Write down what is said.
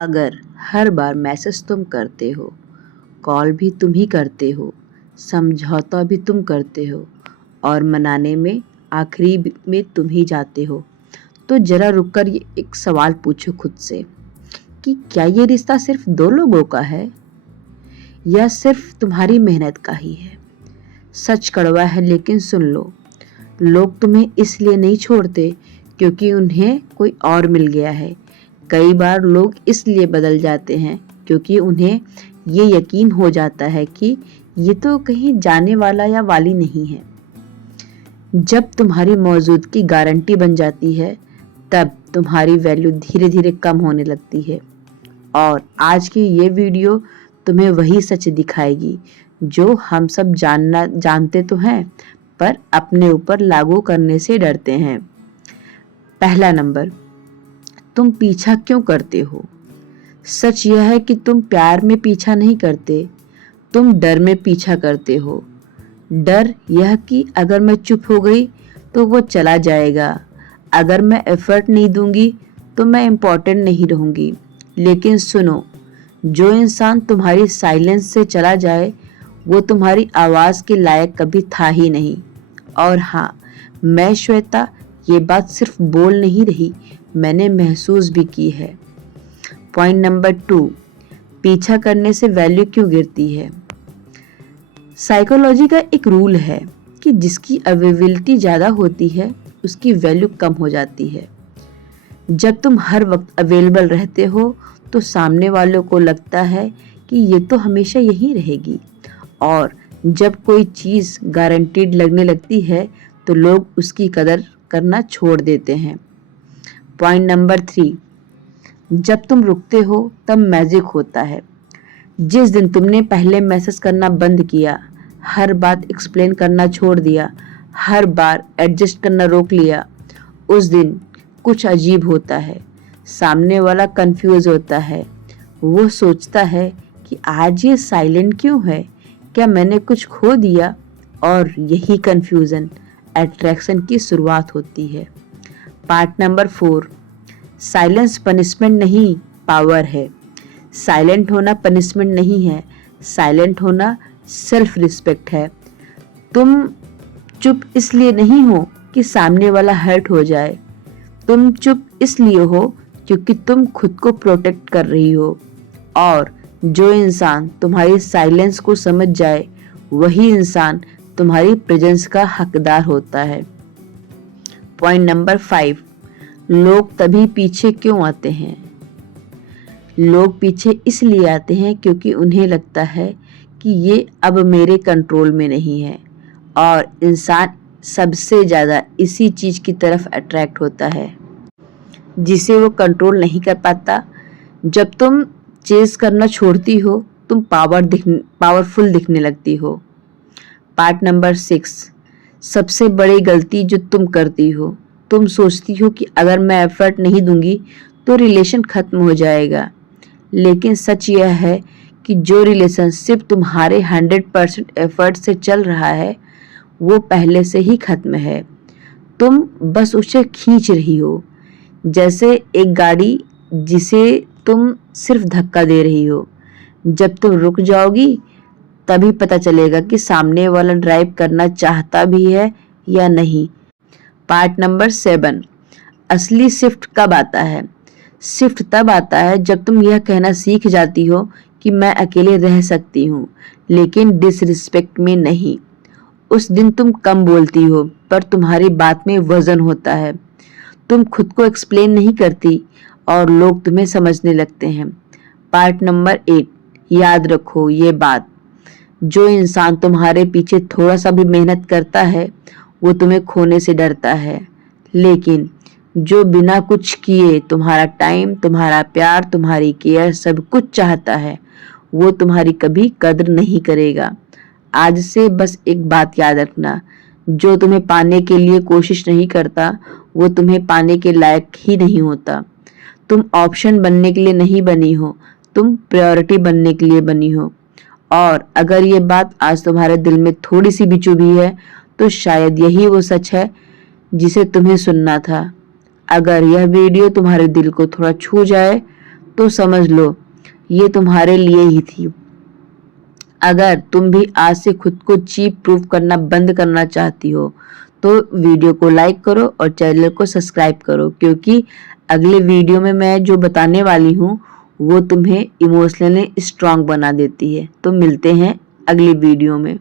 अगर हर बार मैसेज तुम करते हो, कॉल भी तुम ही करते हो, समझौता भी तुम करते हो और मनाने में आखिरी में तुम ही जाते हो, तो जरा रुककर ये एक सवाल पूछो खुद से कि क्या ये रिश्ता सिर्फ दो लोगों का है या सिर्फ तुम्हारी मेहनत का ही है। सच कड़वा है लेकिन सुन लो, लोग तुम्हें इसलिए नहीं छोड़ते क्योंकि उन्हें कोई और मिल गया है। कई बार लोग इसलिए बदल जाते हैं क्योंकि उन्हें ये यकीन हो जाता है कि ये तो कहीं जाने वाला या वाली नहीं है। जब तुम्हारी मौजूदगी गारंटी बन जाती है, तब तुम्हारी वैल्यू धीरे धीरे कम होने लगती है। और आज की ये वीडियो तुम्हें वही सच दिखाएगी जो हम सब जानते तो हैं, पर अपने ऊपर लागू करने से डरते हैं। पहला नंबर, तुम पीछा क्यों करते हो? सच यह है कि तुम प्यार में पीछा नहीं करते, तुम डर में पीछा करते हो। डर यह कि अगर मैं चुप हो गई तो वो चला जाएगा, अगर मैं एफर्ट नहीं दूंगी तो मैं इम्पोर्टेंट नहीं रहूंगी। लेकिन सुनो, जो इंसान तुम्हारी साइलेंस से चला जाए वो तुम्हारी आवाज़ के लायक कभी था ही नहीं। और हाँ, मैं श्वेता ये बात सिर्फ बोल नहीं रही, मैंने महसूस भी की है। पॉइंट नंबर 2, पीछा करने से वैल्यू क्यों गिरती है? साइकोलॉजी का एक रूल है कि जिसकी अवेलेबिलिटी ज़्यादा होती है उसकी वैल्यू कम हो जाती है। जब तुम हर वक्त अवेलेबल रहते हो तो सामने वालों को लगता है कि ये तो हमेशा यहीं रहेगी, और जब कोई चीज़ गारंटीड लगने लगती है तो लोग उसकी कदर करना छोड़ देते हैं। पॉइंट नंबर 3, जब तुम रुकते हो तब मैजिक होता है। जिस दिन तुमने पहले मैसेज करना बंद किया, हर बात एक्सप्लेन करना छोड़ दिया, हर बार एडजस्ट करना रोक लिया, उस दिन कुछ अजीब होता है। सामने वाला कंफ्यूज होता है, वो सोचता है कि आज ये साइलेंट क्यों है, क्या मैंने कुछ खो दिया? और यही कंफ्यूजन अट्रैक्शन की शुरुआत होती है। पार्ट नंबर 4, साइलेंस पनिशमेंट नहीं, पावर है। साइलेंट होना पनिशमेंट नहीं है, साइलेंट होना सेल्फ रिस्पेक्ट है। तुम चुप इसलिए नहीं हो कि सामने वाला हर्ट हो जाए, तुम चुप इसलिए हो क्योंकि तुम खुद को प्रोटेक्ट कर रही हो। और जो इंसान तुम्हारी साइलेंस को समझ जाए वही इंसान तुम्हारी प्रेजेंस का हकदार होता है। पॉइंट नंबर 5, लोग तभी पीछे क्यों आते हैं? लोग पीछे इसलिए आते हैं क्योंकि उन्हें लगता है कि ये अब मेरे कंट्रोल में नहीं है, और इंसान सबसे ज़्यादा इसी चीज़ की तरफ अट्रैक्ट होता है जिसे वो कंट्रोल नहीं कर पाता। जब तुम चेस करना छोड़ती हो तुम पावरफुल दिखने लगती हो। पार्ट नंबर 6, सबसे बड़ी गलती जो तुम करती हो, तुम सोचती हो कि अगर मैं एफर्ट नहीं दूंगी तो रिलेशन खत्म हो जाएगा। लेकिन सच यह है कि जो रिलेशनशिप तुम्हारे 100% एफर्ट से चल रहा है वो पहले से ही खत्म है, तुम बस उसे खींच रही हो। जैसे एक गाड़ी जिसे तुम सिर्फ धक्का दे रही हो, जब तुम रुक जाओगी तभी पता चलेगा कि सामने वाला ड्राइव करना चाहता भी है या नहीं। पार्ट नंबर 7, असली शिफ्ट कब आता है? शिफ्ट तब आता है जब तुम यह कहना सीख जाती हो कि मैं अकेले रह सकती हूँ, लेकिन डिसरिस्पेक्ट में नहीं। उस दिन तुम कम बोलती हो पर तुम्हारी बात में वजन होता है, तुम खुद को एक्सप्लेन नहीं करती और लोग तुम्हें समझने लगते हैं। पार्ट नंबर 8, याद रखो ये बात, जो इंसान तुम्हारे पीछे थोड़ा सा भी मेहनत करता है वो तुम्हें खोने से डरता है, लेकिन जो बिना कुछ किए तुम्हारा टाइम, तुम्हारा प्यार, तुम्हारी केयर सब कुछ चाहता है वो तुम्हारी कभी कद्र नहीं करेगा। आज से बस एक बात याद रखना, जो तुम्हें पाने के लिए कोशिश नहीं करता वो तुम्हें पाने के लायक ही नहीं होता। तुम ऑप्शन बनने के लिए नहीं बनी हो, तुम प्रायोरिटी बनने के लिए बनी हो। और अगर ये बात आज तुम्हारे दिल में थोड़ी सी भी चुभी है तो शायद यही वो सच है जिसे तुम्हें सुनना था। अगर यह वीडियो तुम्हारे दिल को थोड़ा छू जाए तो समझ लो ये तुम्हारे लिए ही थी। अगर तुम भी आज से खुद को चीप प्रूफ करना बंद करना चाहती हो तो वीडियो को लाइक करो और चैनल को सब्सक्राइब करो, क्योंकि अगले वीडियो में मैं जो बताने वाली हूँ वो तुम्हें इमोशनली स्ट्रांग बना देती है। तो मिलते हैं अगली वीडियो में।